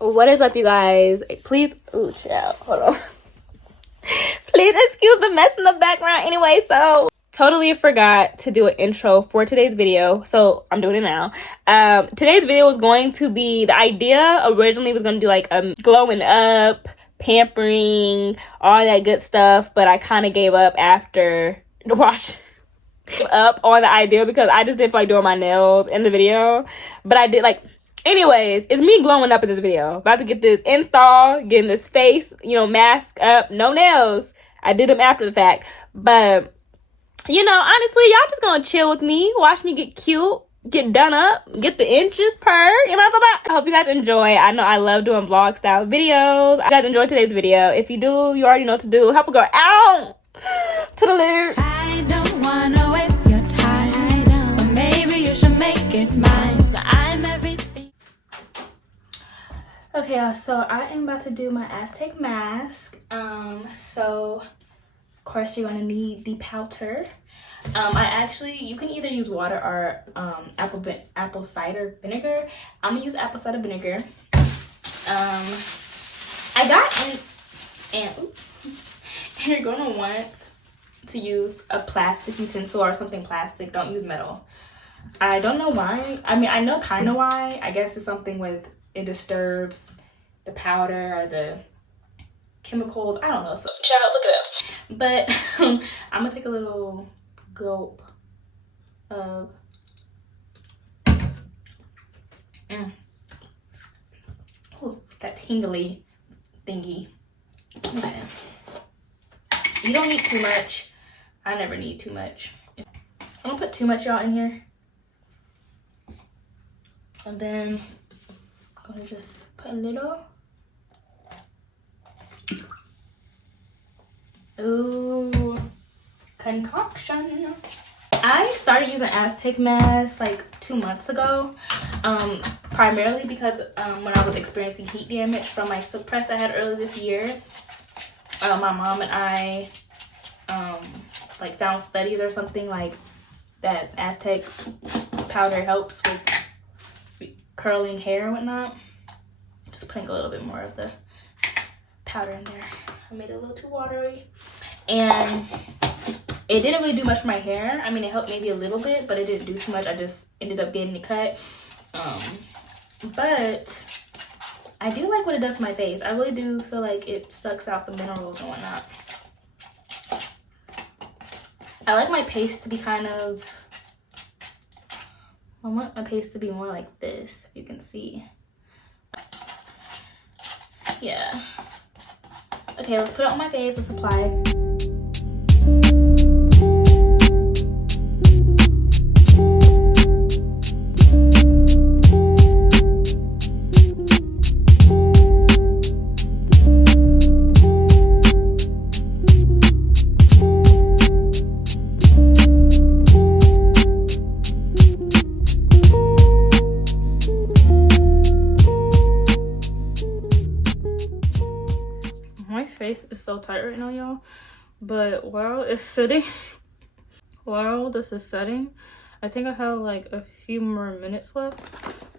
What is up, you guys? Please, ooh, child, hold on. Please excuse the mess in the background. Anyway, so totally forgot to do an intro for today's video, so I'm doing it now. Today's video was going to be, the idea originally was going to do like glowing up, pampering, all that good stuff, but I kind of gave up after the wash. Up on the idea because I just didn't feel like doing my nails in the video, but I did like. Anyways, it's me glowing up in this video. About to get this install, getting this face, mask up, no nails. I did them after the fact, but honestly, y'all just gonna chill with me, watch me get cute, get done up, get the inches per, you know what I'm talking about? I hope you guys enjoy. I know I love doing vlog style videos. I hope you guys enjoyed today's video. If you do, you already know what to do. Help a girl out to the lyrics. I don't wanna waste your time, so maybe you should make it mine. So I'm everything. Okay, y'all, so I am about to do my Aztec mask. So of course you're gonna need the powder. You can either use water or apple cider vinegar. I'm gonna use apple cider vinegar. You're gonna want to use a plastic utensil or something plastic. Don't use metal. I don't know why. I mean, I know kind of why. I guess it's something with it disturbs the powder or the chemicals. I don't know. So, child, look it up. But I'm gonna take a little gulp of that tingly thingy. Okay. You don't need too much. I never need too much. I don't put too much, y'all, in here. And then I'm gonna just put a little. Ooh, concoction. I started using Aztec mask like 2 months ago, primarily because when I was experiencing heat damage from my silk press I had earlier this year, my mom and I like found studies or something like that Aztec powder helps with curling hair and whatnot. Just putting a little bit more of the powder in there. I made it a little too watery, and it didn't really do much for my hair. I mean, it helped maybe a little bit, but it didn't do too much. I just ended up getting it cut. But I do like what it does to my face. I really do feel like it sucks out the minerals and whatnot. I like my paste to be I want my paste to be more like this, if you can see. Yeah. Okay, let's put it on my face. Let's apply. Face is so tight right now, y'all, but while it's sitting while this is setting, I think I have like a few more minutes left.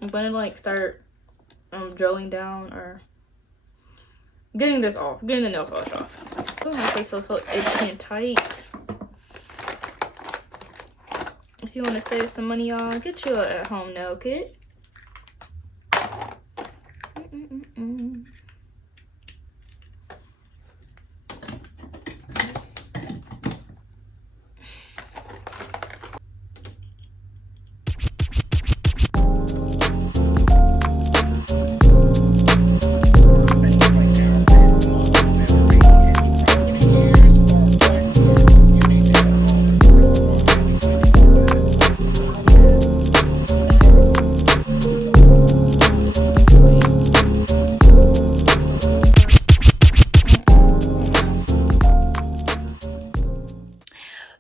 I'm gonna like start drilling down or getting this off, getting the nail polish off. Oh, my face feels so itchy and tight. If you want to save some money, y'all, get you a at-home nail kit.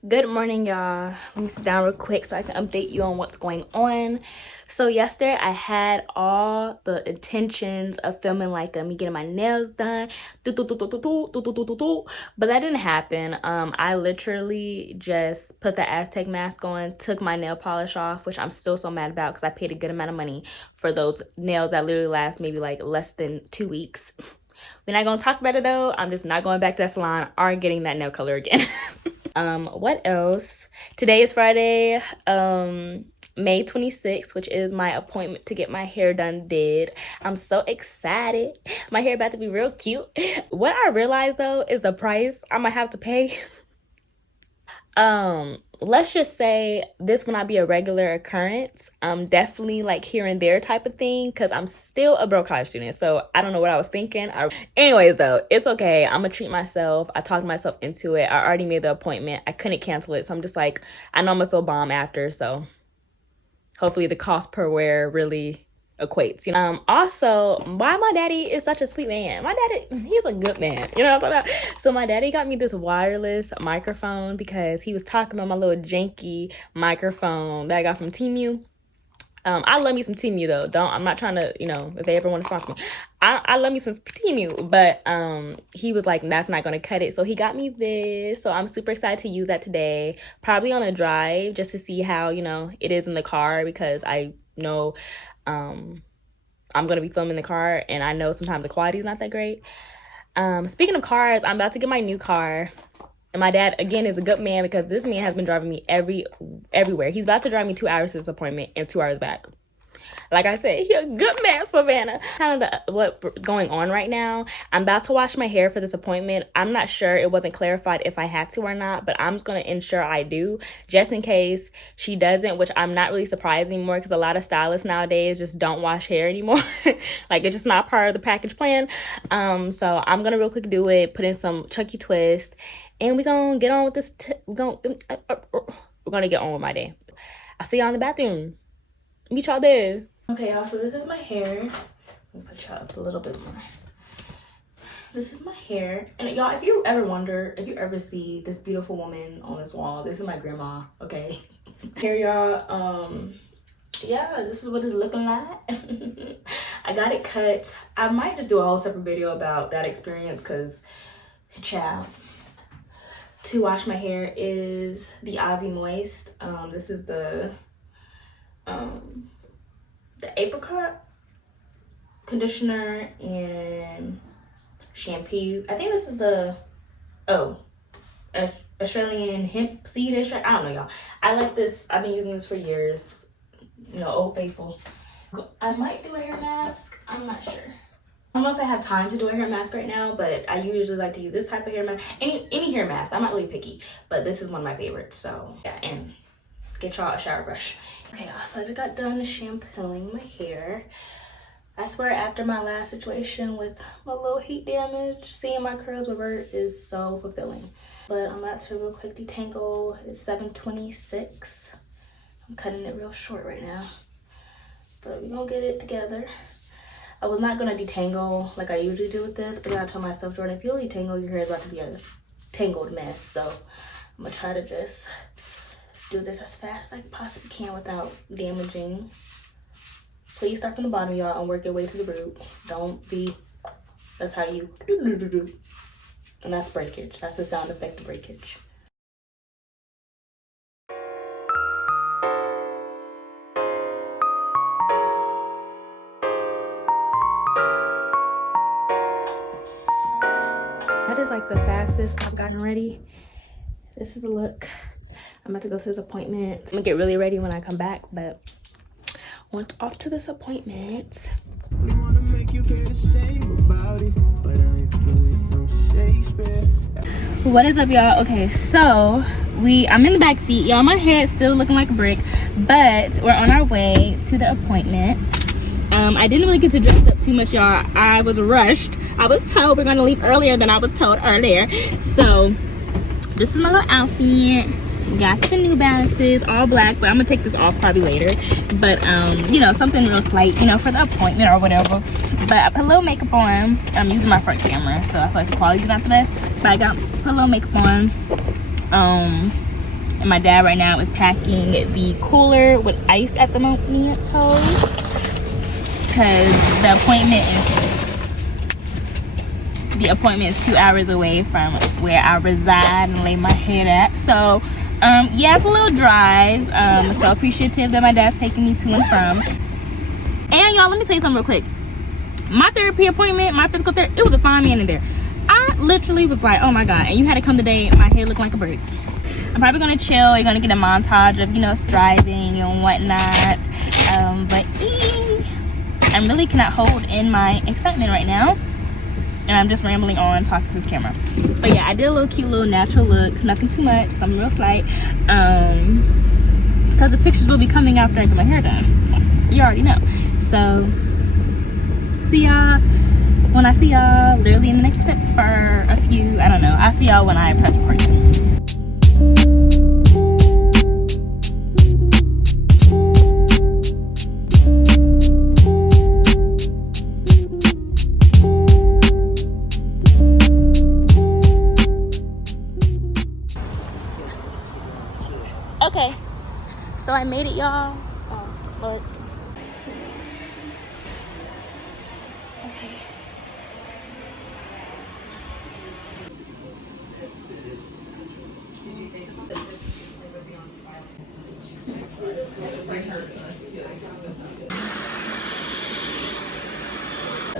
Good morning, y'all. Let me sit down real quick so I can update you on what's going on. So yesterday I had all the intentions of filming like me getting my nails done, but that didn't happen. I literally just put the Aztec mask on, took my nail polish off, which I'm still so mad about because I paid a good amount of money for those nails that literally last maybe like less than 2 weeks. We're not gonna talk about it though. I'm just not going back to that salon or getting that nail color again. What else? Today is Friday, May 26th, which is my appointment to get my hair done did. I'm so excited. My hair about to be real cute. What I realized though is the price I'm gonna have to pay. Let's just say this will not be a regular occurrence. Definitely like here and there type of thing, because I'm still a broke college student, so I don't know what I was thinking. Anyways though, it's okay. I'm gonna treat myself. I talked myself into it. I already made the appointment. I couldn't cancel it, so I'm just like, I know I'm gonna feel bomb after, so hopefully the cost per wear really equates, you know. Also, why my daddy is such a sweet man. My daddy, he's a good man, you know what I'm talking about. So my daddy got me this wireless microphone because he was talking about my little janky microphone that I got from Temu. I love me some Temu though. I'm not trying to, you know, if they ever want to sponsor me, I love me some Temu, but he was like, that's not gonna cut it, so he got me this. So I'm super excited to use that today, probably on a drive, just to see how, you know, it is in the car, because I know I'm gonna be filming the car and I know sometimes the quality is not that great. Speaking of cars, I'm about to get my new car. And my dad, again, is a good man because this man has been driving me everywhere. He's about to drive me 2 hours to this appointment and 2 hours back. Like I said, he's a good man, Savannah. Kind of what's going on right now. I'm about to wash my hair for this appointment. I'm not sure. It wasn't clarified if I had to or not, but I'm just going to ensure I do, just in case she doesn't, which I'm not really surprised anymore because a lot of stylists nowadays just don't wash hair anymore. Like, it's just not part of the package plan. So I'm going to real quick do it, put in some Chucky Twist, and we're going to get on with this. We're going to get on with my day. I'll see y'all in the bathroom. Meet y'all there. Okay, y'all, so this is my hair. Let me put y'all up a little bit more. This is my hair. And y'all, if you ever see this beautiful woman on this wall, this is my grandma, okay? Here, y'all, yeah, this is what it's looking like. I got it cut. I might just do a whole separate video about that experience, because, child. To wash my hair is the Aussie Moist. This is the apricot conditioner and shampoo. I think this is the Australian hemp seed extract. I don't know, y'all. I like this. I've been using this for years. You know, Old Faithful. I might do a hair mask. I'm not sure. I don't know if I have time to do a hair mask right now, but I usually like to use this type of hair mask. Any hair mask. I'm not really picky, but this is one of my favorites. So yeah, and get y'all a shower brush. Okay, y'all, so I just got done shampooing my hair. I swear, after my last situation with my little heat damage, seeing my curls revert is so fulfilling. But I'm about to real quick detangle. It's 7:26. I'm cutting it real short right now, but we're gonna get it together. I was not gonna detangle like I usually do with this, but then I told myself, Jordan, if you don't detangle, your hair is about to be a tangled mess. So I'm gonna try to just do this as fast as I possibly can without damaging. Please start from the bottom, y'all, and work your way to the root. Don't be, that's how you do. And that's breakage. That's the sound effect of breakage. That is like the fastest I've gotten ready. This is the look. I'm about to go to this appointment. I'm gonna get really ready when I come back, but I went off to this appointment. What is up, y'all? Okay, so I'm in the back seat, y'all. My hair's still looking like a brick, but we're on our way to the appointment. I didn't really get to dress up too much, y'all. I was rushed. I was told we're gonna leave earlier than I was told earlier. So this is my little outfit. Got the New Balances, all black, but I'm gonna take this off probably later. But you know, something real slight, you know, for the appointment or whatever. But I put a little makeup on. I'm using my front camera, so I feel like the quality's not the best. But I put a little makeup on. And my dad right now is packing the cooler with ice at the moment, because the appointment is 2 hours away from where I reside and lay my head at. So yeah, it's a little drive. So appreciative that my dad's taking me to and from. And y'all, let me tell you something real quick. My therapy appointment, my physical therapy, it was a fine man in there. I literally was like, oh my god. And you had to come today, my hair looked like a brick. I'm probably gonna chill. You're gonna get a montage of, you know, striving and whatnot. But I really cannot hold in my excitement right now. And I'm just rambling on talking to this camera. But yeah, I did a little cute little natural look. Nothing too much, something real slight. Because the pictures will be coming after I get my hair done. You already know. So see y'all when I see y'all literally in the next clip for a few, I don't know. I'll see y'all when I press record. Okay, so I made it, y'all. Oh, Lord. Okay.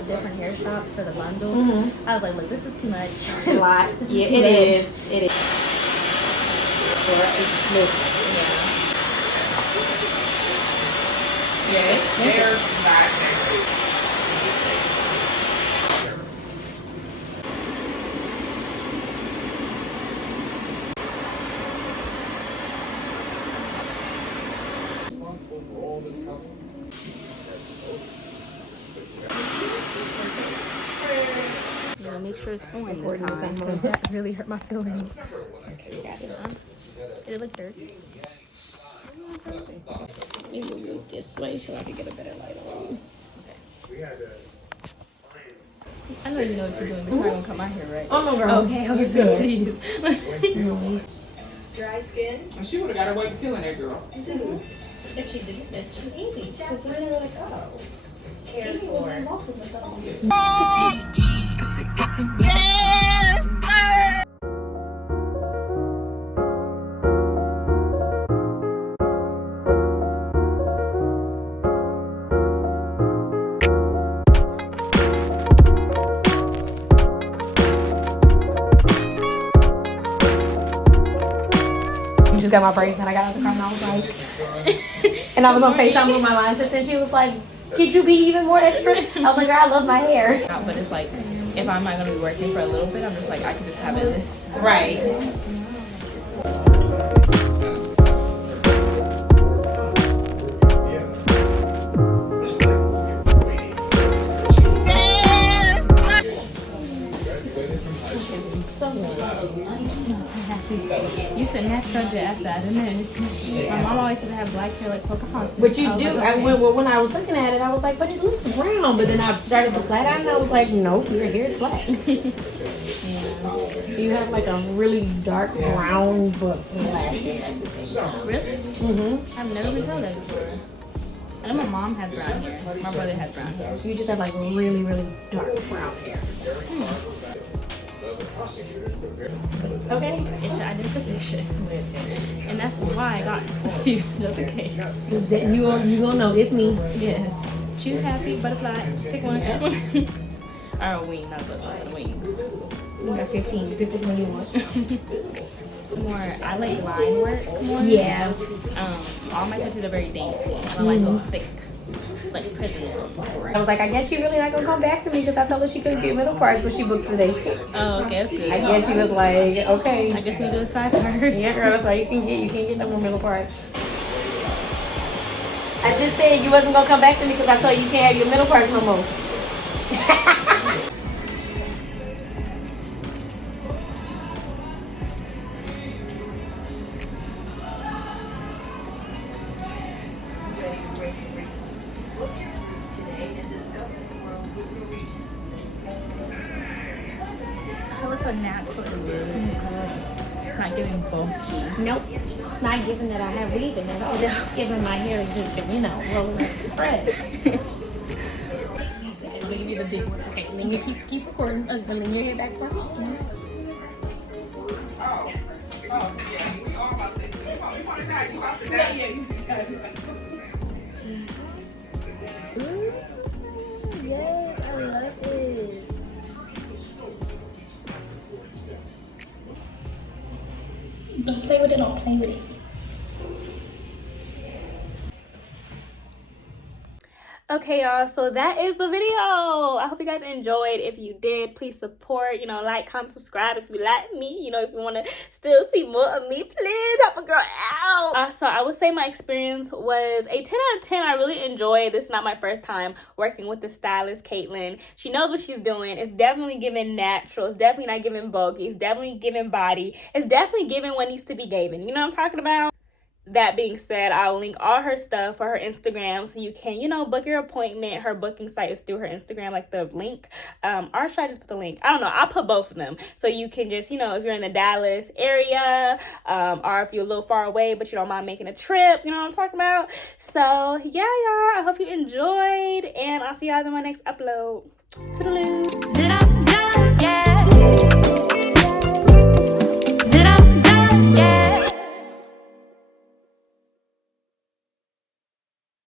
Different hair shops for the bundle. I was like, look, this is too much. It's a lot. Yeah, it is. It is. Yeah, they're back there. Yeah, make sure it's on this time, because that really hurt my feelings. Okay, we got it on. Did it look dirty? Let me move it this way so I can get a better light on. I know you know what you're doing, but you're not gonna cut my hair, right? Oh no, girl. Okay, I was good. Please. Dry skin. And she would have got her way to feeling that girl. If she didn't, it's easy. Because then they're like, oh, care for. Just got my braids and I got out of the car and I was like, and I was on FaceTime with my line sister and she was like, could you be even more extra? I was like, girl, I love my hair. But it's like, if I'm not gonna be working for a little bit, I'm just like, I can just have it this. Right. You said natural jazz side, and then my mom always said to have black hair like Pocahontas. But you I was do. like, I, okay. when I was looking at it, I was like, but it looks brown. But then I started to flat iron and I was like, nope, your hair is black. You have like a really dark brown but black hair at the same time. Really? Mm-hmm. I've never been told that before. I know my mom has brown hair. My brother has brown hair. You just have like really, really dark brown hair. Okay. It's your identification. And that's why I got you, just in case. You gonna know it's me. Yes. Choose happy, butterfly, pick one. Or a wing, not a butterfly, but a wing. You got 15. Pick which one you want. More, I like line work more. Yeah. All my tattoos are very dainty. I like those thick, like prison look. I was like, I guess she really not gonna come back to me because I told her she couldn't get middle parts, but she booked today. Oh, okay, that's good. I guess she was like, okay. I guess we do a side first. Yeah, girl, that's all you can get no more middle parts. I just said you wasn't gonna come back to me because I told you you can't have your middle parts no more. I look so natural. It's not giving bulky. Nope. it's not giving that I have weave in it at all. It's giving my hair has just been, you know, rolling like a press. Let me give you the big one. Okay, let me keep recording. Let me your hair back for me. Yes, I love it. Don't play with it, don't play with it. Okay, y'all, so that is the video. I hope you guys enjoyed. If you did, please support, you know, like, comment, subscribe if you like me. You know, if you want to still see more of me, please help a girl out. So I would say my experience was a 10 out of 10. I really enjoyed this. Is not my first time working with the stylist, Kaitlynn. She knows what she's doing. It's definitely giving natural. It's definitely not giving bulky. It's definitely giving body. It's definitely giving what needs to be given. You know what I'm talking about? That being said, I'll link all her stuff for her Instagram so you can, you know, book your appointment. Her booking site is through her Instagram, like the link. Or should I just put the link? I don't know. I'll put both of them. So you can just, you know, if you're in the Dallas area, or if you're a little far away, but you don't mind making a trip, you know what I'm talking about? So, yeah, y'all. I hope you enjoyed, and I'll see you guys in my next upload. Toodaloo.